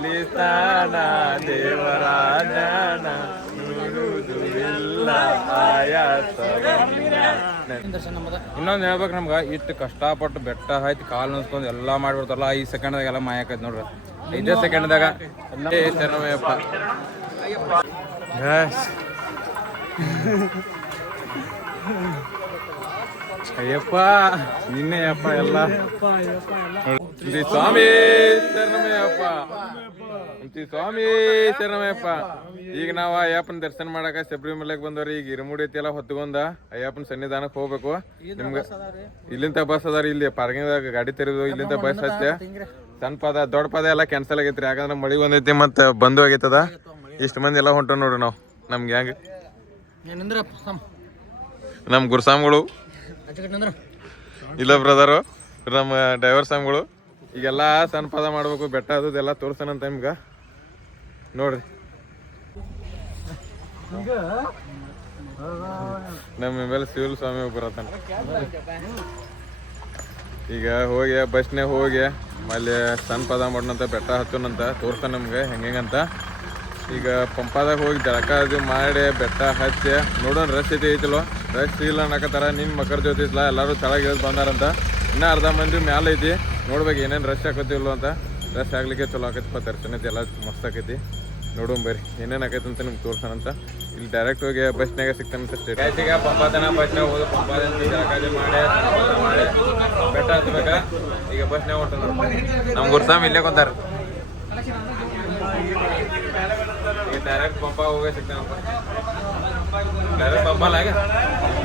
ಪಂಪೆಲಿಸ್ತಾನ ದೇವರ ಜ್ಞಾನ ನುಡುವುದಿಲ್ಲ ಆಯಾಸ. ಇನ್ನೊಂದು ಹೇಳ್ಬೇಕು ನಮ್ಗೆ, ಇಷ್ಟು ಕಷ್ಟಪಟ್ಟು ಬೆಟ್ಟ ಹತ್ತಿ ಕಾಲು ನಿಲ್ಸ್ಕೊಂಡು ಎಲ್ಲ ಮಾಡ್ಬಿಡ್ತಾರಲ್ಲ 5 ಸೆಕೆಂಡ್ದಾಗ ಎಲ್ಲ ಮಾಯಾಕೈತಿ ನೋಡ್ರಿ. 5 ಸೆಕೆಂಡ್ದಾಗ ಶರಣಮಯ್ಯಪ್ಪ. ಅಯ್ಯಪ್ಪ ನಿನ್ನೆ ಅಪ್ಪ ಎಲ್ಲ ಸ್ವಾಮಿ ಶರಣಮಯ್ಯಪ್ಪ, ಸ್ವಾಮಿ ಶರಣಮಯ್ಯಪ್ಪ. ಈಗ ನಾವು ಅಯ್ಯಪ್ಪನ ದರ್ಶನ ಮಾಡಕ ಶಬರಿಮಲೆಗೆ ಬಂದವ್ರಿ. ಈಗ ಇರಮುಡಿ ಐತಿ ಎಲ್ಲ ಹೊತ್ಕೊಂಡ ಅಯ್ಯಪ್ಪನ ಸನ್ನಿಧಾನಕ್ಕೆ ಹೋಗ್ಬೇಕು. ನಿಮ್ಗೆ ಇಲ್ಲಿಂದ ಬಸ್ ಅದಾರ, ಇಲ್ಲಿ ಪಾರ್ಕಿಂಗ್ದಾಗ ಗಾಡಿ ತೆರೆದು ಇಲ್ಲಿಂದ ಬಸ್ ಹಚ್ಚ. ಸಣ್ಣ ಪದ ದೊಡ್ಡ ಪದ ಎಲ್ಲ ಕ್ಯಾನ್ಸಲ್ ಆಗೈತ್ರಿ, ಯಾಕಂದ್ರೆ ಮಳಿ ಬಂದೈತಿ ಮತ್ತೆ ಬಂದು ಆಗೈತದ. ಇಷ್ಟು ಮಂದಿ ಎಲ್ಲ ಹೊಂಟ ನೋಡ್ರಿ ನಾವು. ನಮ್ಗೆ ಹೆಂಗ ನಮ್ಮ ಗುರುಸ್ವಾಮಿಗಳು ಇಲ್ಲ ಬ್ರದರು, ನಮ್ಮ ಡ್ರೈವರ್ ಸ್ವಾಮಿಗಳು ಈಗೆಲ್ಲ ಸಣ್ಣ ಪದ ಮಾಡ್ಬೇಕು. ಬೆಟ್ಟ ಅದೆಲ್ಲ ತೋರ್ಸನಂತ ನಿಮ್ಗೆ ನೋಡ್ರಿ. ನಮ್ಮ ಮೇಲೆ ಶಿವಲ್ ಸ್ವಾಮಿ ಬರತ್ತಾನ. ಈಗ ಹೋಗಿ ಬಸ್ನೇ ಹೋಗಿ ಅಲ್ಲಿ ಸಣ್ಣ ಪದ ಮಾಡೋಣಂತ, ಬೆಟ್ಟ ಹತ್ತೋಣಂತ ತೋರ್ತಾನ ನಮ್ಗೆ ಹೆಂಗಂತ. ಈಗ ಪಂಪಾದಾಗ ಹೋಗಿ ಜಳಕ ಅದು ಮಾಡಿ ಬೆಟ್ಟ ಹಚ್ಚಿ ನೋಡೋಣ. ರಶ್ ಐತಿಲ್ವ? ರಶ್ ಇಲ್ಲ ಅನ್ನಕತ್ತಾರ. ನಿನ್ನ ಮಕರ ಜೊತೆ ಇದ್ಲ ಎಲ್ಲರೂ ಕೆಳಗೆ ಇಳಿದು ಬಂದಾರಂತ. ಇನ್ನೂ ಅರ್ಧ ಮಂದಿ ಮ್ಯಾಲೆ ಐತಿ, ನೋಡ್ಬೇಕು ಏನೇನು ರಶ್ ಆಕತಿಲ್ವ ಅಂತ. ರಶ್ ಆಗ್ಲಿಕ್ಕೆ ಚಲೋ ಆಕೈತಿಪ್ಪ. ದರ್ಶನ ಐತಿ ಎಲ್ಲ ಮಸ್ತ್ ಆಕೈತಿ. ನೋಡೋಣ ಬರ್ರಿ ಏನೇನು ಆಕೈತಿ ಅಂತ ನಿಮ್ಗೆ ತೋರ್ಸೋಣಂತ. ಇಲ್ಲಿ ಡೈರೆಕ್ಟ್ ಹೋಗಿ ಬಸ್ನಾಗ ಸಿಗ್ತಾನಂತ. ಸ್ಟೇಟ್ ಈಗ ಪಂಪಾದನ ಬಸ್ನಾಗ ಹೋಗಿ ಪಂಪಾದನ ಜಳಕ ಮಾಡಿ ಬೆಟ್ಟ ಹತ್ಬೇಕಾ. ಈಗ ಬಸ್ನಾಗ ಹೊಂಟ ನಮ್ಮ ಗುರುಸ್ವಾಮಿ ಇಲ್ಲೇ ಕೊಂತಾರ. ಈಗ ಡೈರೆಕ್ಟ್ ಪಂಪ ಹೋಗಿ ಸಿಗ್ತಾನಪ್ಪ. ಡೈರೆಕ್ಟ್ ಪಂಪಾಲಾಗ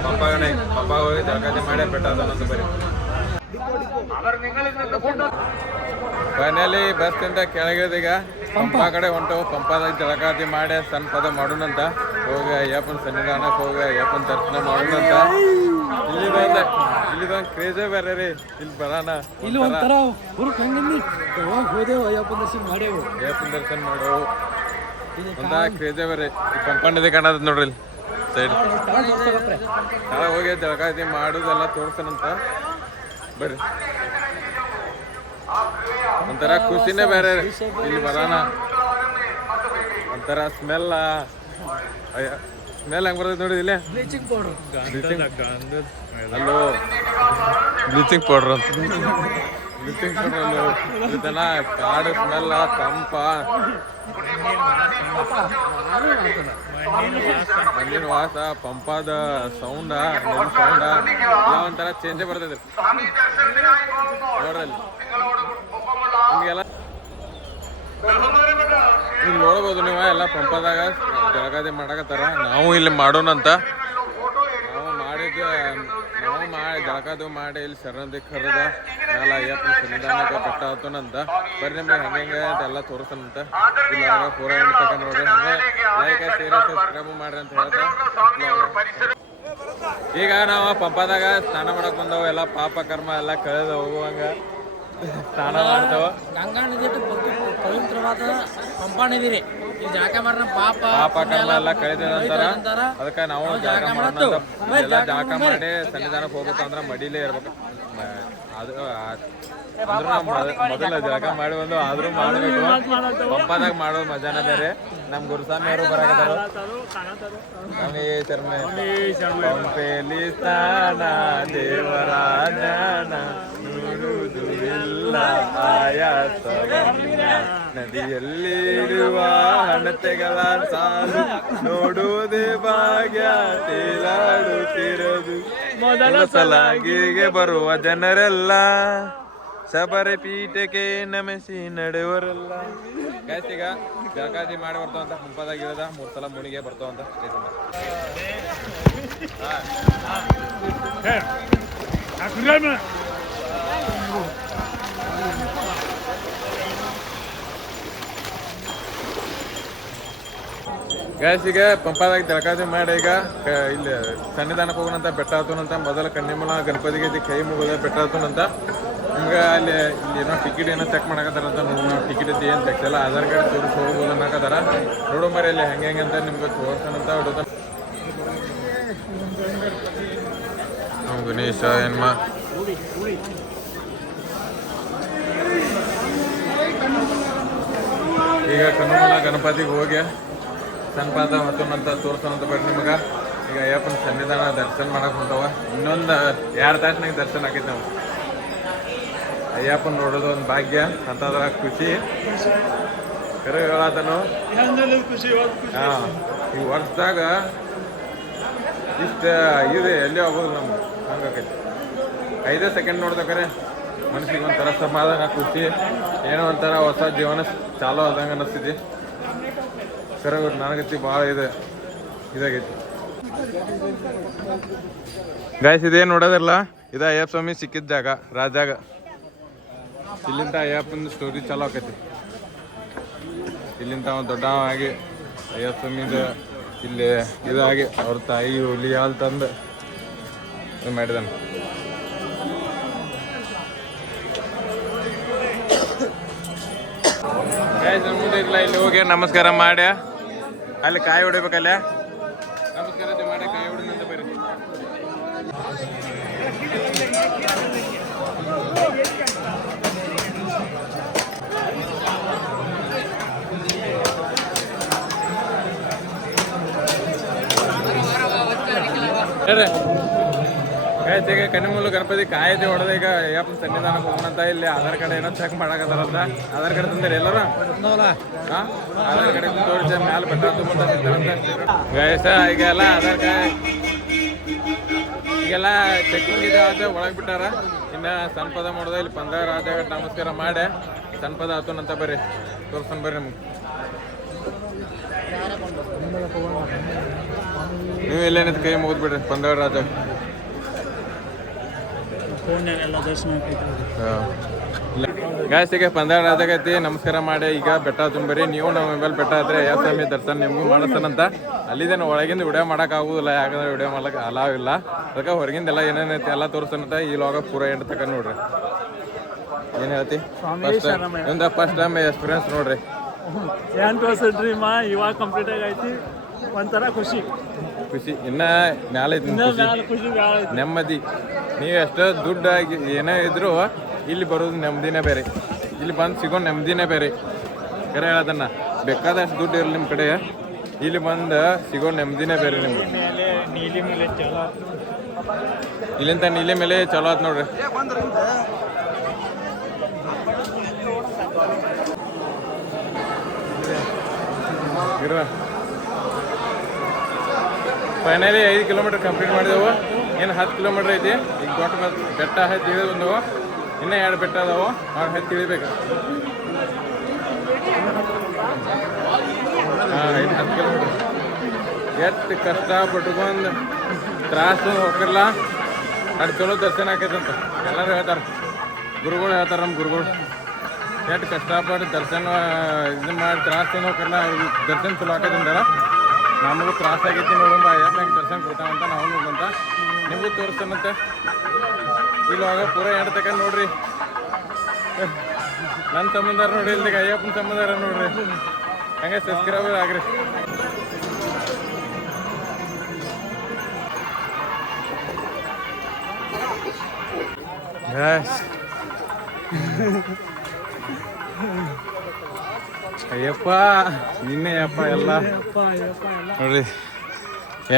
ಪಂಪ ಹೋಗಿ ಜಳಕ ಮಾಡಿ ಬೆಟ್ಟ ಹತ್ತನಂತ ಬರ್ರಿ. ಫೈನಲಿ ಬಸ್ ಇಂದ ಕೆಳಗಿಳಿದ ಈಗ ಪಂಪ ಕಡೆ ಹೊಂಟವು. ಪಂಪದಾಗ ಜಳಕಾತಿ ಮಾಡಿ ಸಣ್ಣ ಪದ ಮಾಡೋಣಂತ. ಹೋಗಿ ಅಯ್ಯಪ್ಪನ ಸನ್ನಿಧಾನಕ್ಕೆ ಹೋಗಿ ಅಯ್ಯಪ್ಪನ ದರ್ಶನ ಮಾಡೋಣಂತ. ಇಲ್ಲಿದೊಂದು ಕ್ರೇಜೇ ಬೇರೆ ರೀ. ಇಲ್ಲಿ ಬರೋಣ ಅಯ್ಯಪ್ಪನ ದರ್ಶನ ಮಾಡೇವು. ಒಂದ ಕ್ರೇಜೇ ಬೇರೆ. ಪಂಪಂಡದೆ ಕಾಣದ ನೋಡ್ರಿ ಇಲ್ಲಿ ಸೈಡ್. ನಾಳೆ ಹೋಗಿ ಜಳಕಾತಿ ಮಾಡೋದೆಲ್ಲ ತೋರ್ಸನಂತ ಬರ್ರಿ. ಒಂಥರ ಖುಷಿನೇ ಬೇರೆ ಇಲ್ಲಿ ಬರೋಣ. ಒಂಥರ ಸ್ಮೆಲ್ ಹೆಂಗ್ ಬರ್ತೈತೆ ನೋಡಿ. ಇಲ್ಲಿ ಅಲ್ಲೋ ಬ್ಲೀಚಿಂಗ್ ಪೌಡ್ರ್ ಅಂತ. ಬ್ಲೀಚಿಂಗ್ ಪೌಡ್ರ್ ಅಲ್ಲೋ ಇದನ್ನ ಕಾಡು ಸ್ಮೆಲ್ ತಂಪ ಮಣ್ಣಿನ ವಾಸ ಪಂಪಾದ ಸೌಂಡ ಎಲ್ಲ ಒಂಥರ ಚೇಂಜೇ ಬರ್ತೈತೆ ನೋಡ್ರಲ್ಲಿ. ನಿಮಗೆಲ್ಲ ಇಲ್ಲಿ ನೋಡ್ಬೋದು ನೀವು ಎಲ್ಲ ಪಂಪದಾಗ ಜಳಕಾತಿ ಮಾಡಕತ್ತಾರ. ನಾವು ಇಲ್ಲಿ ಮಾಡೋಣಂತ. ನಾವು ಮಾಡಿ ಜಳಕಾದು ಮಾಡಿ ಇಲ್ಲಿ ಶರಣದಿ ಕರೆದ ಎಲ್ಲ ಅಯ್ಯಪ್ಪನ ಸನ್ನಿಧಾನಕ್ಕೆ ಬೆಟ್ಟ ಹತ್ತೋಣಂತ. ಬರ್ರಿ ನಿಮ್ಗೆ ಹೆಂಗೆ ಎಲ್ಲ ತೋರಿಸೋಣಂತ. ಇಲ್ಲ ಪೂರ ತಗೊಂಡು ನೋಡ್ರಿ. ಹಂಗೆ ಲೈಕ್ ಶೇರ್ ಸಬ್ಸ್ಕ್ರೈಬ್ ಮಾಡ್ರಿ ಅಂತ ಹೇಳ್ತಾ ಈಗ ನಾವು ಪಂಪದಾಗ ಸ್ನಾನ ಮಾಡಕ್ ಬಂದವು. ಎಲ್ಲ ಪಾಪ ಕರ್ಮ ಎಲ್ಲ ಕಳೆದು ಹೋಗುವಂಗ ಸ್ನಾನ ಮಾಡ್ತಾವ. ಗಂಗಾ ನದಿ ಪವಿತ್ರವಾದ ಪಂಪಾ ನದಿ ರೀ. ಈ ಜಳಕ ಮಾಡ್ರ ಪಾಪ ಕರ್ಮ ಎಲ್ಲ ಕಳೆದ ಅಂತಾರ. ಅದಕ್ಕೆ ನಾವು ಜಳಕ ಮಾಡೋಣ. ಎಲ್ಲ ಜಳಕ ಮಾಡಿ ಸನ್ನಿಧಾನಕ್ಕೆ ಹೋಗ್ಬೇಕಂದ್ರ ಮಡಿಲೇ ಇರ್ಬೇಕು. ಅದು ಮೊದಲ ಜಳಕ ಮಾಡಿ ಬಂದು ಆದ್ರೂ ಮಾಡ್ಬೇಕು. ಪಂಪದಾಗ ಮಾಡೋದು ಮಜಾನ ಬೇರೆ. ನಮ್ಮ ಗುರುಸ್ವಾಮಿ ಅವರು ಬರಾಕತ್ತಾರ. ಪಂಪೆಲಿ ಸ್ನಾನ ದೇವರ ಜ್ಞಾನ ನುಡುವುದಿಲ್ಲ ಆಯಾಸ. ನದಿಯಲ್ಲಿರುವ ಹಣತೆಗಳ ಸಾಲು ನೋಡುವುದೇ ಭಾಗ್ಯ ತೇಲಾಡುತ್ತಿರೋದು. ಮೊದಲ ಸಲ ಗಿರಿಗೆ ಬರುವ ಜನರೆಲ್ಲ ಶಬರ ಪೀಠಕ್ಕೆ ನಮಿಸಿ ನಡೆವರಲ್ಲ. ಗಾಯ್ಸ್ ಈಗ ಜಳಕಾತಿ ಮಾಡಿ ಬರ್ತಾವಂತ. ಪಂಪದಾಗ ಇಳಿದ 3 ಸಲ ಮುನಿಗೆ ಬರ್ತಾವಂತ ಸ್ಟೇಷನ್. ಗಾಯ್ಸ್ ಈಗ ಪಂಪದಾಗ ಜಳಕಾತಿ ಮಾಡಿ ಈಗ ಇಲ್ಲಿ ಸನ್ನಿಧಾನಕ್ಕೆ ಹೋಗೋಣಂತ. ಬೆಟ್ಟ ಹತ್ತೋಣಂತ. ಮೊದಲ ಕನ್ನಿಮೂಲ ಗಣಪತಿಗೆ ಕೈ ಮುಗಿದ ಬೆಟ್ಟ ಹತ್ತೋಣಂತ. ನಿಮ್ಗೆ ಇಲ್ಲಿ ಏನೋ ಟಿಕೆಟ್ ಏನೋ ಚೆಕ್ ಮಾಡಕತ್ತಾರಂತ. ನಾವು ಟಿಕೆಟ್ ಇದ್ದು ಏನು ತೆಗ್ಸಲ್ಲ. ಆಧಾರ್ ಕಾರ್ಡ್ ತೋರಿಸಿ ಹೋಗ್ಬೋದು ಅನ್ನಕತ್ತಾರ. ನೋಡೋ ಮರಿ ಇಲ್ಲಿ ಹೆಂಗೆ ಅಂತ ನಿಮ್ಗೆ ತೋರಿಸ್ತಾನಂತ ಹೊಡೋದ. ಗಣೇಶ ಏನ್ಮ ಈಗ ಕನ್ನಮಲ ಗಣಪತಿಗೆ ಹೋಗಿ ಸನ್ಪಾದ ಹೊತ್ತನಂತ ತೋರ್ಸೋಣಂತ ಬರ್ರಿ ನಿಮ್ಗೆ. ಈಗ ಅಯ್ಯಪ್ಪನ ಸನ್ನಿಧಾನ ದರ್ಶನ ಮಾಡಕ್ಕೆ ಹೊಂಟವ. ಇನ್ನೊಂದು 2 ತಾಸಿನಾಗ ದರ್ಶನ ಆಕೈತಿ ನಾವು. ಅಯ್ಯಪ್ಪನ ನೋಡೋದು ಒಂದು ಭಾಗ್ಯ ಅಂತದ್ರ ಖುಷಿ ಕರೆ ಹೇಳತನು. ಹಾಂ, ಈ ವರ್ಷದಾಗ ಇಷ್ಟು ಇದೆ ಎಲ್ಲಿ ಹೋಗೋದು ನಮ್ಗೆ ಹಂಗಾಕೈತಿ. 5 ಸೆಕೆಂಡ್ ನೋಡ್ಬೇಕಾರೆ ಮನಸ್ಸಿಗೆ ಒಂಥರ ಸಮಾಧಾನ, ಖುಷಿ, ಏನೋ ಒಂಥರ ಹೊಸ ಜೀವನ ಚಾಲೂ ಆದಂಗೆ ಅನ್ನಿಸ್ತೈತಿ. ಕರೆ ನನಗೈತಿ ಭಾಳ ಇದಾಗೈತಿ. ಗಾಯ್ಸ್, ಇದೇನು ನೋಡೋದಿಲ್ಲ, ಇದು ಅಯ್ಯಪ್ಪ ಸ್ವಾಮಿ ಸಿಕ್ಕಿದ ಜಾಗ ರಾಜಾಗ. ಇಲ್ಲಿಂದ ಅಯ್ಯಪ್ಪನ ಸ್ಟೋರಿ ಚಾಲೂ ಆಕೈತಿ. ಇಲ್ಲಿಂದ ಅವ್ನು ದೊಡ್ಡ ಆಗಿ ಅಯ್ಯಪ್ಪ ಸ್ವಾಮಿದ ಇಲ್ಲಿ ಇದಾಗಿ ಅವ್ರ ತಾಯಿ ಹುಲಿ ಹಾಲು ತಂದು ಇದು ಮಾಡಿದಾನೆ. ಮುಂದೆ ಇಲ್ಲ, ಇಲ್ಲಿ ಹೋಗಿ ನಮಸ್ಕಾರ ಮಾಡಿ ಅಲ್ಲಿ ಕಾಯಿ ಹೊಡಿಬೇಕಲ್ಲ. ನಮಸ್ಕಾರ ಮಾಡಿ ಕಾಯಿ ಹೊಡಿನಂತ ಬರ್ರಿ. ಈಗ ಕನ್ನಿಮೂಲ ಗಣಪತಿ ಕಾಯ್ದೆ ಹೊಡೆದ ಈಗ ಅಯ್ಯಪ್ಪನ ಸನ್ನಿಧಾನ ಹೋಗೋಣಂತ. ಇಲ್ಲಿ ಆಧಾರ್ ಕಾರ್ಡ್ ಏನೋ ಚೆಕ್ ಮಾಡಕತ್ತಾರಂತ. ಆಧಾರ್ ಕಾರ್ಡ್ ತಂದ್ರೆ ಎಲ್ಲರೂ ಆಧಾರ್ ಕಾರ್ಡ್ ತೋರಿಸಿ ಮ್ಯಾಲೆ ಬೆಟ್ಟ ಗಾಯಸ. ಈಗೆಲ್ಲ ಆಧಾರ್ ಕಾರ್ಡ್ ಈಗೆಲ್ಲ ಚೆಕಿಂಗ್ ಇದೆ ಆದ ಒಳಗೆ ಬಿಟ್ಟಾರ. ಇನ್ನು ಸನ್ಪದ ಮಾಡೋದ ಇಲ್ಲಿ 15 ರಾಜಾಗ ನಮಸ್ಕಾರ ಮಾಡಿ ಸನ್ಪದ ಹತ್ತೋನಂತ ಬರ್ರಿ, ತೋರ್ಸನ್ ಬರ್ರಿ ನಮ್ಗೆ. ನೀವು ಎಲ್ಲೇನೈತೆ ಕೈ ಮುಗಿದ್ ಬಿಡ್ರಿ 15 ರಾಜಾಗ. ಗಾಯ್ಸ್, ಈಗ 15 ರಾಜಾಗೈತಿ. ನಮಸ್ಕಾರ ಮಾಡಿ ಈಗ ಬೆಟ್ಟ ತುಂಬರಿ. ನೀವು ನಮ್ಮ ಮೊಬೈಲ್ ಬೆಟ್ಟ ಹತ್ರ ಯಾವ ಸ್ವಾಮಿ ದರ್ಶನ ನಿಮಗೂ ಮಾಡಿಸ್ತಾನಂತ. ಅಲ್ಲಿದ್ದೇನೆ ಒಳಗಿಂದ ವಿಡಿಯೋ ಮಾಡೋಕೆ ಆಗೋದಿಲ್ಲ, ಯಾಕಂದ್ರೆ ವಿಡಿಯೋ ಮಾಡ್ಲಿಕ್ಕೆ ಅಲಾವ್ ಇಲ್ಲ. ಅದಕ್ಕೆ ಹೊರಗಿಂದೆಲ್ಲ ಏನೇನೈತಿ ಎಲ್ಲ ತೋರಿಸ್ತಾನಂತ. ಈ ಲಾಗ ಪೂರ ಎಂಟು ತಕ ನೋಡ್ರಿ. ಏನು ಹೇಳ್ತಿ? ಫಸ್ಟ್ ಟೈಮ್ ಎಕ್ಸ್ಪೀರಿಯನ್ಸ್ ನೋಡ್ರಿ. 8 ವರ್ಷ ಡ್ರೀಮ್ ಇವಾಗ ಕಂಪ್ಲೀಟ್ ಆಗೈತಿ. ಒಂಥರ ಖುಷಿ ಇನ್ನ ಮ್ಯಾಲೆ ನೆಮ್ಮದಿ. ನೀವು ಎಷ್ಟೋ ದುಡ್ಡಾಗಿ ಏನೇ ಇದ್ರು ಇಲ್ಲಿ ಬರೋದು ನೆಮ್ಮದಿನೇ ಬೇರೆ. ಇಲ್ಲಿ ಬಂದು ಸಿಗೋ ನೆಮ್ಮದಿನೇ ಬೇರೆ. ಕರೆ ಹೇಳೋದನ್ನ ಬೇಕಾದಷ್ಟು ದುಡ್ಡು ಇರಲಿ ನಿಮ್ಮ ಕಡೆ, ಇಲ್ಲಿ ಬಂದು ಸಿಗೋ ನೆಮ್ಮದಿನೇ ಬೇರೆ ನಿಮ್ಗೆ. ಇಲ್ಲಿಂದ ನೀಲಿ ಮೇಲೆ ಚಲೋ ಆಯ್ತು ನೋಡ್ರಿ. ಫೈನಲಿ 5 ಕಿಲೋಮೀಟರ್ ಕಂಪ್ಲೀಟ್ ಮಾಡಿದೆವು. ಏನು 10 ಕಿಲೋಮೀಟರ್ ಐತಿ. ಈಗ ದೊಡ್ಡ ಬೆಟ್ಟ ಹತ್ತಿ ಇಳಿದು ಬಂದವು. ಇನ್ನೂ 2 ಬೆಟ್ಟ ಅದಾವು, ಆಗ ಹತ್ತಿ ಇಳಿಬೇಕು. ಹಾಂ, 10 ಕಿಲೋಮೀಟರ್ ಎಷ್ಟು ಕಷ್ಟ ಪಟ್ಕೊಂಡು ತ್ರಾಸು ಹೋಗಿರಲ್ಲ. ಅದು ಚಲೋ ದರ್ಶನ ಆಕೈತಂತ ಎಲ್ಲರೂ ಹೇಳ್ತಾರೆ, ಗುರುಗಳು ಹೇಳ್ತಾರೆ. ನಮ್ಮ ಗುರುಗಳು ಎಷ್ಟು ಕಷ್ಟಪಟ್ಟು ದರ್ಶನ ಇದು ಮಾಡಿ ತ್ರಾಸು ಹೋಗಿರಲ್ಲ, ಅವ್ರಿಗೆ ದರ್ಶನ ಚಲೋ ಆಕೈತಂತಾರ. ನಮಗೂ ತ್ರಾಸ ಆಗೈತಿ. ನೋಡೋಣ ಅಯ್ಯಪ್ಪನಿಗೆ ದರ್ಶನ ಕೊಡ್ತಾವಂತ ನಾವು ನೋಡಂತ. ನಿಮಗೂ ತೋರಿಸ್ತಾನಂತೆ. ಇಲ್ಲವಾಗ ಪೂರ 2 ತಕ ನೋಡ್ರಿ. ನನ್ನ ಸಂಬಂಧಾರ ನೋಡ್ರಿ, ಇಲ್ಲಿಗೆ ಅಯ್ಯಪ್ಪನ ಸಂಬಂಧಾರ ನೋಡ್ರಿ. ಹಂಗೆ ಸಬ್ಸ್ಕ್ರೈಬರ್ ಆಗ್ರಿ. ಅಯ್ಯಪ್ಪ ನಿನ್ನೆ ಅಪ್ಪ ಎಲ್ಲ ನೋಡ್ರಿ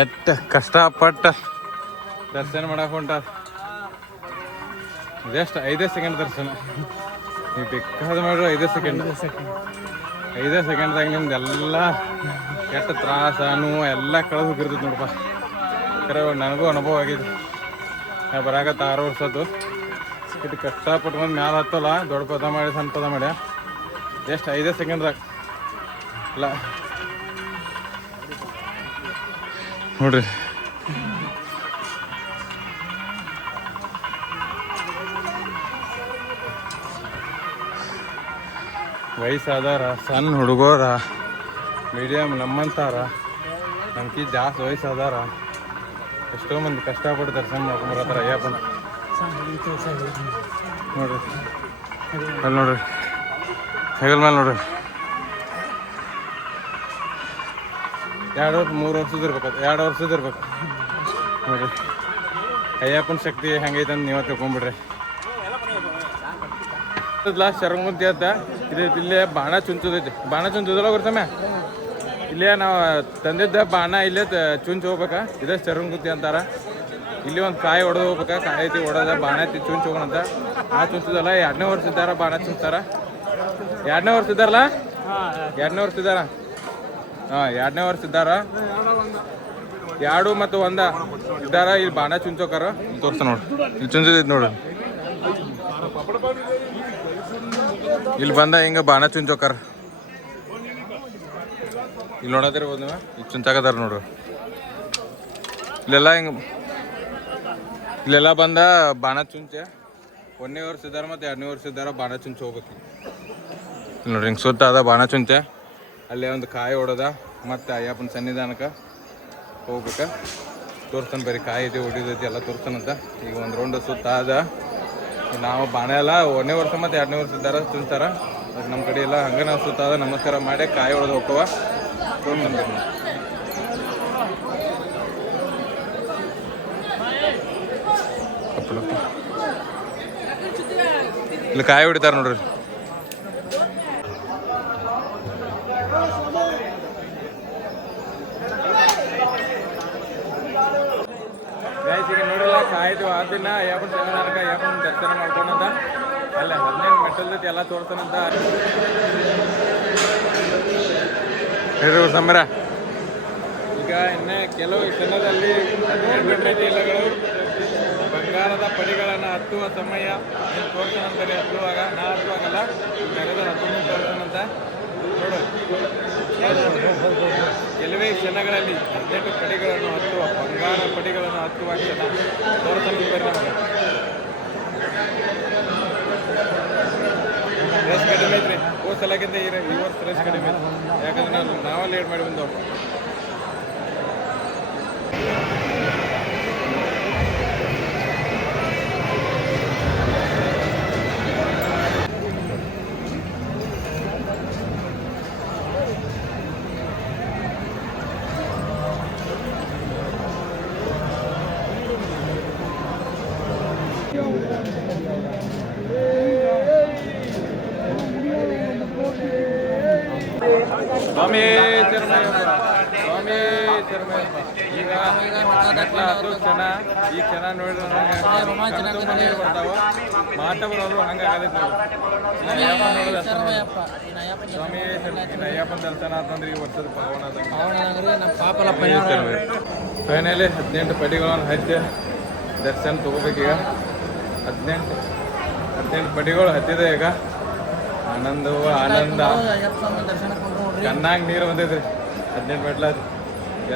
ಎಷ್ಟು ಕಷ್ಟಪಟ್ಟು ದರ್ಶನ ಮಾಡಕ್ಕೆ ಹೊಂಟ. ಜಸ್ಟ್ 5 ಸೆಕೆಂಡ್ ದರ್ಶನ. ನೀವು ಬೇಕಾದ ಮಾಡ್ರಿ 5 ಸೆಕೆಂಡ್. 5 ಸೆಕೆಂಡ್ದಾಗ ನಿಮ್ದೆಲ್ಲ ಕೆಟ್ಟ ತ್ರಾಸ ನೋವು ಎಲ್ಲ ಕಳೆದು ಹೋಗಿರ್ತೈತಿ ನೋಡಪ್ಪ. ಕರೆ ನನಗೂ ಅನುಭವ ಆಗಿದೆ. ನಾ ಬರಾಕತ್ತ 6 ವರ್ಷ ಆಯ್ತು. ಇಟ್ಟು ಕಷ್ಟಪಟ್ಕೊಂಡು ಮ್ಯಾಲೆ ಹತ್ತಲ್ಲ, ದೊಡ್ಡ ಪದ ಮಾಡಿ ಸಣ್ಣ ಪದ ಮಾಡಿ ಜಸ್ಟ್ 5 ಸೆಕೆಂಡ್ದಾಗ ಇಲ್ಲ ನೋಡ್ರಿ. ವಯಸ್ಸಾದಾರ, ಸಣ್ಣ ಹುಡುಗರ, ಮೀಡಿಯಮ್ ನಮ್ಮಂತಾರ, ನಮ್ಕಿ ಜಾಸ್ತಿ ವಯಸ್ಸಾದಾರ, ಎಷ್ಟೋ ಮಂದಿ ಕಷ್ಟಪಟ್ಟು ದರ್ಶನ ಮಾಡ್ಕೊಂಬರತ್ತಾರ ಅಯ್ಯಪ್ಪನ. ನೋಡ್ರಿ ಅಲ್ಲಿ ನೋಡ್ರಿ, ಹೆಗಲ್ ಮೇಲೆ ನೋಡ್ರಿ. 2 ವರ್ಷ 3 ವರ್ಷದ ಇರ್ಬೇಕು, 2 ವರ್ಷದ ಇರ್ಬೇಕು ನೋಡ್ರಿ. ಅಯ್ಯಪ್ಪನ ಶಕ್ತಿ ಹೆಂಗೈತೆ ಅಂತ ನೀವು ತಿಳ್ಕೊಂಬಿಡ್ರಿ. ಲಾಸ್ಟ್ ಶರ್ಮುದ್ದಿ ಅಂತ ಇದೈತಿ ಇಲ್ಲೇ ಬಾಣ ಚುಂಚದೈತಿ. ಬಾಣ ಚುಂಚದಲ್ಲ ಗೊತ್ತಮ್ಮ, ಇಲ್ಲೇ ನಾವು ತಂದಿದ್ದ ಬಾಣ ಇಲ್ಲೇ ಚುಂಚ್ ಹೋಗ್ಬೇಕಾ. ಇದೇ ಚರಂಗುತ್ತಿ ಅಂತಾರ. ಇಲ್ಲಿ ಒಂದು ಕಾಯಿ ಹೊಡೆದು ಹೋಗ್ಬೇಕಾ. ಕಾಯಿ ಐತಿ ಹೊಡೆದ ಬಾಣ ಐತಿ ಚುಂಚ್ ಹೋಗೋಣಂತ. ಆ ಚುಂಚದಲ್ಲ 2ನೇ ವರ್ಷ ಇದ್ದಾರ ಬಾಣ ಚುಂಚ್ತಾರ. 2ನೇ ವರ್ಷ ಇದ್ದಾರಲ್ಲ, 2ನೇ ವರ್ಷ ಇದ್ದಾರ. ಹಾಂ 2ನೇ ವರ್ಷ ಇದ್ದಾರ. 2 ಮತ್ತು 1 ಇದ್ದಾರ. ಇಲ್ಲಿ ಬಾಣ ಚುಂಚೋಕಾರ ತೋರ್ಸ ನೋಡ್ರಿ. ಇಲ್ಲಿ ಚುಂಚದೈತಿ ನೋಡ್ರಿ. ಇಲ್ಲಿ ಬಂದ ಹಿಂಗ ಬಾಣ ಚುಂಚೋಕಾರ. ಇಲ್ಲಿ ನೋಡೋದ್ರಿ ಒಂದು ಈಗ ಚುಂಚಾಕದಾರ ನೋಡ್ರಿ. ಇಲ್ಲೆಲ್ಲ ಹಿಂಗ ಇಲ್ಲೆಲ್ಲ ಬಂದ ಬಾಣ ಚುಂಚೆ 1ನೇ ವರ್ಷ ಇದ್ದಾರ ಮತ್ತು 2ನೇ ವರ್ಷ ಇದ್ದಾರ ಬಾಣ ಚುಂಚ್ ಹೋಗ್ಬೇಕು. ಇಲ್ಲಿ ನೋಡ್ರಿ ಹಿಂಗೆ ಸುತ್ತ ಅದ ಬಾಣ ಚುಂಚೆ. ಅಲ್ಲೇ ಒಂದು ಕಾಯಿ ಹೊಡೆದ ಮತ್ತು ಅಯ್ಯಪ್ಪನ ಸನ್ನಿಧಾನಕ್ಕೆ ಹೋಗ್ಬೇಕ. ತೋರ್ಸ್ತಾನೆ ಬರೀ ಕಾಯಿ ಐತಿ ಹೊಡಿದೈತಿ ಎಲ್ಲ ತೋರ್ಸ್ತಾನಂತ. ಈಗ ಒಂದು ರೌಂಡ್ ಸುತ್ತ ಅದ. ನಾವು ಬಾಣ ಎಲ್ಲ 1ನೇ ವರ್ಷ ಮತ್ತು 2ನೇ ವರ್ಷ ಇದ್ದಾರ ಚುಂಚ್ತಾರ. ಅದಕ್ಕೆ ನಮ್ಮ ಕಡೆ ಎಲ್ಲ ಹಂಗೆ ನಾವು ಸುತ್ತ ಅದ ನಮಸ್ಕಾರ ಮಾಡಿ ಕಾಯಿ ಹೊಡೆದು ಹೋಗ್ತವ. ತೋರ್ಸ್ತಾನೆ ಬರೀ ಇಲ್ಲಿ ಕಾಯಿ ಹೊಡಿತಾರ ನೋಡ್ರಿ. ಈಗ ನೋಡಿಲ್ಲ ಕಾಯ್ದು ಆ ದಿನ ಅಯ್ಯಪ್ಪನ ಸನ್ನಿಧಾನಕ್ಕೆ ಅಯ್ಯಪ್ಪನ ದರ್ಶನ ಮಾಡ್ಕೊಂಡಂತ ಅಲ್ಲ 15 ಮೆಟ್ಟಲ್ದೈತಿ ಎಲ್ಲ ತೋರ್ತಾನಂತ ಹೇಳ್ರಿ ಸಮರ. ಈಗ ಇನ್ನೇ ಕೆಲವು ಕ್ಷಣದಲ್ಲಿ 18 ಮೆಟ್ಟಿಲುಗಳು ಬಂಗಾರದ ಪಡಿಗಳನ್ನು ಹತ್ತುವ ಸಮಯ ತೋರ್ತಾನಂತಾರೆ. ಹತ್ತುವಾಗ ನಾ ಹತ್ತುವಾಗಲ್ಲ ನೆರೆದ ಹತ್ತು ತೋರ್ತಾನಂತ ನೋಡು. ಕೆಲವೇ ಕ್ಷಣಗಳಲ್ಲಿ 18 ಪಡಿಗಳನ್ನು ಹತ್ತುವ ಬಂಗಾರ ಪಡಿಗಳನ್ನು ಹತ್ತುವ ಕ್ಷಣ ತೋರ್ತಾನಂತ ಬರೀ ನಮಗೆ. ರೇಸ್ ಕಡಿಮೆ ಐತ್ರಿ. ಹೋದ ಸಲಕ್ಕಿಂತ ಈ ವರ್ಷ ರೇಸ್ ಕಡಿಮೆ ಐತಿ. ಯಾಕಂದ್ರೆ ನಾವೇ ಲೇಟ್ ಮಾಡಿ ಬಂದವು. ಸ್ವಾಮಿ ಶರಣಯ್ಯಪ್ಪ, ಸ್ವಾಮಿ ಶರಣಯ್ಯಪ್ಪ. ಈಗ ಮೆಟ್ಲ ಹತ್ತು ಕ್ಷಣ ಈ ಕ್ಷಣ ನೋಡಿದ್ರೆ ಬರ್ತಾವ. ಮಾತ ಬರೋರು ಹಂಗೆ ಆಗದೈತೆ ನೋಡಿ. ಸ್ವಾಮಿ ಅಯ್ಯಪ್ಪನ ದರ್ಶನ ಅಂತಂದ್ರೆ ಈ ವರ್ಷದ ಪಾವನ ಫೈನಲಿ 18 ಪಡಿಗಳನ್ನು ಹಚ್ಚಿ ದರ್ಶನ ತಗೋಬೇಕೀಗ. 18 ಪಡಿಗಳು ಹತ್ತಿದೆ ಈಗ. ಆನಂದ ಕಣ್ಣಾಗ ನೀರು ಬಂದೈತ್ರಿ. 18 ಮೆಟ್ಲ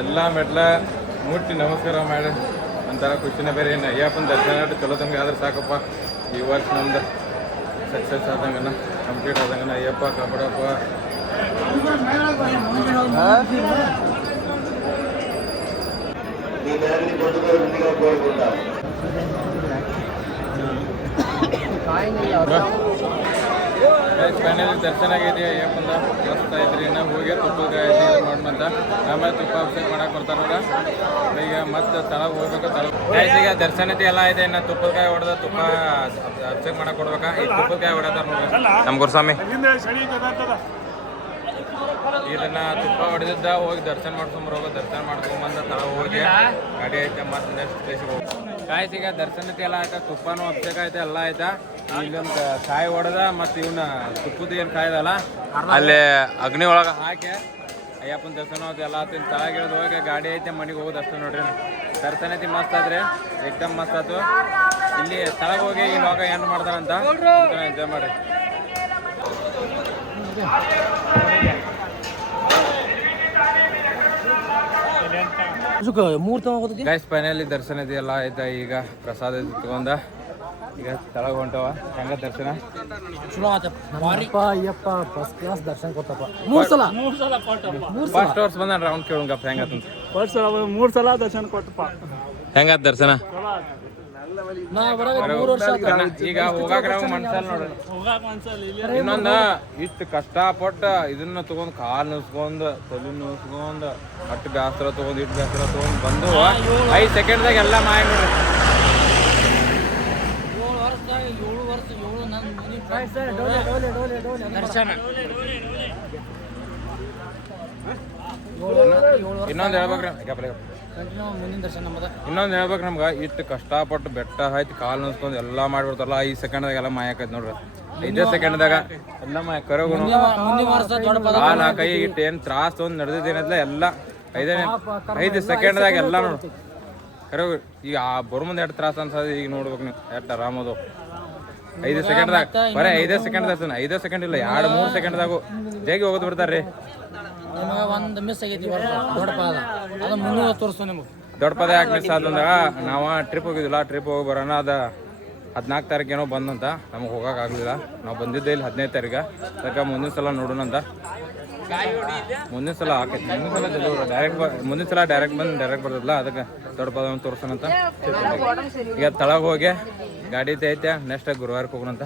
ಎಲ್ಲ ಮೆಟ್ಲ ಮುಟ್ಟಿ ನಮಸ್ಕಾರ ಮಾಡಿ ಒಂಥರ ಖುಷಿನೇ ಬೇರೆ. ಏನು ಅಯ್ಯಪ್ಪನ ದರ್ಶನ ಚಲೋ ತಮಗೆ ಆದ್ರೆ ಸಾಕಪ್ಪ. ಈ ವರ್ಷ ನಮ್ದು ಸಕ್ಸಸ್ ಆದಂಗನ ಕಂಪ್ಲೀಟ್ ಆದಂಗನ. ಅಯ್ಯಪ್ಪ ಕಾಪಾಡಪ್ಪ. ಫೈನಲಿ ದರ್ಶನ ಆಗೈತಿ ಅಯ್ಯಪ್ಪಂದ. ಮಸ್ತ್ ಐತ್ರಿ. ಇನ್ನು ಹೋಗಿ ತುಪ್ಪದ ಐತಿ ಮಾಡೋಣಂತ. ಆಮೇಲೆ ತುಪ್ಪ ಅಭಿಷೇಕ ಮಾಡಕ್ಕೆ ಬರ್ತಾರ. ಈಗ ಮತ್ತೆ ತಳಗೆ ಹೋಗ್ಬೇಕು. ಈಗ ದರ್ಶನ ಐತಿ ಎಲ್ಲ ಐತೆ. ಇನ್ನು ತುಪ್ಪದ ಕಾಯಿ ಹೊಡೆದ ತುಪ್ಪ ಅಭಿಷೇಕ ಮಾಡಕ್ಕೆ ಕೊಡ್ಬೇಕಾ. ಈ ತುಪ್ಪದ ಕಾಯಿ ಹೊಡೆದಾರ ನೋಡ್ರಿ ನಮ್ಮ ಗುರುಸ್ವಾಮಿ. ಇದನ್ನ ತುಪ್ಪ ಹೊಡೆದಿದ್ದ ಹೋಗಿ ದರ್ಶನ ಮಾಡ್ಕೊಂಬರೋಗ. ದರ್ಶನ ಮಾಡ್ಕೊಂಬಂದ ತಳಗೆ ಹೋಗಿ ಗಾಡಿ ಐತೆ ಮತ್ತೆ ನೆಕ್ಸ್ಟ್ ಪ್ಲೇಸಿಗೆ ಹೋಗಿ ಕಾಯಿಸಿಗ ದರ್ಶನ ಐತಿ ಎಲ್ಲ ಆಯ್ತಾ. ತುಪ್ಪನೂ ಅಭಿಷೇಕ ಐತೆ ಎಲ್ಲ ಆಯ್ತಾ. ಇಲ್ಲೊಂದು ಕಾಯಿ ಹೊಡೆದ ಮತ್ತು ಇವನ್ನ ತುಪ್ಪದ ಏನು ಕಾಯ್ದಲ್ಲ ಅಲ್ಲಿ ಅಗ್ನಿ ಒಳಗೆ ಹಾಕಿ ಅಯ್ಯಪ್ಪನ ದರ್ಶನ ಅದು ಎಲ್ಲ ಆತಿನ ತಳಗಿಳಿದು ಹೋಗಿ ಗಾಡಿ ಐತೆ ಮನೆಗೆ ಹೋಗೋದು ಅಷ್ಟೇ ನೋಡ್ರಿ. ದರ್ಶನ ಐತಿ ಮಸ್ತ್ ಆದ್ರೆ ಏಕ್ದಮ್ ಮಸ್ತ್ ಆಯ್ತು. ಇಲ್ಲಿ ತಳಗೆ ಹೋಗಿ ಇವಾಗ ಏನು ಮಾಡ್ತಾರಂತ ಎಂಜಾಯ್ ಮಾಡಿ. ಗೈಸ್ ಫೈನಲಿ ದರ್ಶನ ಇದೆಯಲ್ಲ ಆಯ್ತಾ. ಈಗ ಪ್ರಸಾದ ತಗೊಂಡ ಈಗ ತಳಗ ಹೊಂಟವ. ಹೆಂಗ ದರ್ಶನ ಚಲೋ ಆತಪ್ಪ. ಅಯ್ಯಪ್ಪ ಫಸ್ಟ್ ಕ್ಲಾಸ್ ದರ್ಶನ ಕೊಟ್ಟಪ್ಪ. 3 ಸಲ ಫಸ್ಟ್ ಅವರ್ಸ್ ಬಂದ ರೌಂಡ್ ಕೇಳಂಗಪ್ಪ ಹೆಂಗತ್ತ. ಫಸ್ಟ್ ಸಲ 3 ಸಲ ದರ್ಶನ ಕೊಟ್ಟಪ್ಪ. ಹೆಂಗಾದ ದರ್ಶನ? ಈಗ ಹೋಗಾಕ ಮನ್ಸಲ್ ನೋಡ್ರಿ. ಇನ್ನೊಂದ ಇಷ್ಟು ಕಷ್ಟಪಟ್ಟ ಇದನ್ನ ತಗೊಂಡ್ ಕಾಲ್ ನುಸ್ಕೊಂಡ್ ತಲೆ ನುಸ್ಕೊಂಡ್ ಅಟ್ಟು ಬ್ಯಾಸರ ತಗೊಂಡ್ ಇಟ್ಟು ಬ್ಯಾಸರ ತಗೊಂಡ್ ಬಂದು 5 ಸೆಕೆಂಡ್ದಾಗ ಎಲ್ಲ ಮಾಯ ನೋಡ್ರಿ. ದರ್ಶನ ಇನ್ನೊಂದು ಹೇಳ್ಬೇಕ್ರಿ ಕಂಟಿನ್ಯೂ ಮುಂದಿನ ದರ್ಶನ ನಮ್ಮದ. ಇನ್ನೊಂದು ಹೇಳ್ಬೇಕು ನಮ್ಗೆ ಇಷ್ಟು ಕಷ್ಟಪಟ್ಟು ಬೆಟ್ಟ ಆಯ್ತು ಕಾಲು ನಿಲ್ಸ್ಕೊಂಡು ಎಲ್ಲ ಮಾಡ್ಬಿಡ್ತಾರಲ್ಲ 5 ಸೆಕೆಂಡ್ದಾಗ ಎಲ್ಲ ಮಾಯಾಕೈತಿ ನೋಡ್ರಿ. 5 ಸೆಕೆಂಡ್ದಾಗ ಎಲ್ಲ ಮಾಯ ಕರೋಗು ಮುಂದಿನ ವರ್ಷ ದೊಡ್ಡ ಪದ ಕಾಲ ಕೈ ಇಟ್ಟು ಏನು ತ್ರಾಸ ಒಂದು ನಡೆದಿದ್ದೇನಲ್ಲ ಎಲ್ಲ 5 ಸೆಕೆಂಡ್ದಾಗ ಎಲ್ಲ ನೋಡು ಕರೋ. ಈಗ ಬರೋ ಮುಂದೆ ಎಷ್ಟು ತ್ರಾಸ ಅನ್ಸೋದು ಈಗ ನೋಡ್ಬೇಕು ನೀವು ಎಷ್ಟು ಆರಾಮದು. 5 ಸೆಕೆಂಡ್ದಾಗ ಬರೀ 5 ಸೆಕೆಂಡ್ದಾಗ 5 ಸೆಕೆಂಡ್ ಇಲ್ಲ 2-3 ಸೆಕೆಂಡ್ದಾಗು ಜೇಗಿ ಹೋಗೋದು ಬಿಡ್ತಾರ್ರಿ. ನಿಮಗೆ ಒಂದು ಮಿಸ್ ಆಗೈತಿ ವರ್ಷ ದೊಡ್ಡ ಪದ ಅದು ಮುಂದೆ ತೋರಿಸ್ತು ನಿಮಗೆ. ದೊಡ್ಡ ಪದ ಯಾಕೆ ಮಿಸ್ ಆದಂದಾಗ ನಾವು ಟ್ರಿಪ್ ಹೋಗಿದ್ದಿಲ್ಲ. ಟ್ರಿಪ್ ಹೋಗಿ ಬರೋಣ ಅದು 14 ತಾರೀಕೇನೋ ಬಂದಂತ ನಮಗೆ ಹೋಗೋಕ್ಕಾಗಲಿಲ್ಲ. ನಾವು ಬಂದಿದ್ದೆ ಇಲ್ಲಿ 15 ತಾರೀಕು. ಅದಕ್ಕೆ ಮುಂದಿನ ಸಲ ನೋಡೋಣಂತ. ಮುಂದಿನ ಸಲ ಆಕೈತಿ ಮುಂದಿನ ಸಲ ಡೈರೆಕ್ಟ್ ಬರ್ತದಲ್ಲ ಅದಕ್ಕೆ ದೊಡ್ಡ ಪದ ತೋರಿಸೋಣಂತ. ಈಗ ತಳಗ ಹೋಗಿ ಗಾಡಿ ಐತೆ ನೆಕ್ಸ್ಟ್ ಗುರುವಾರಕ್ಕೆ ಹೋಗೋಣಂತ.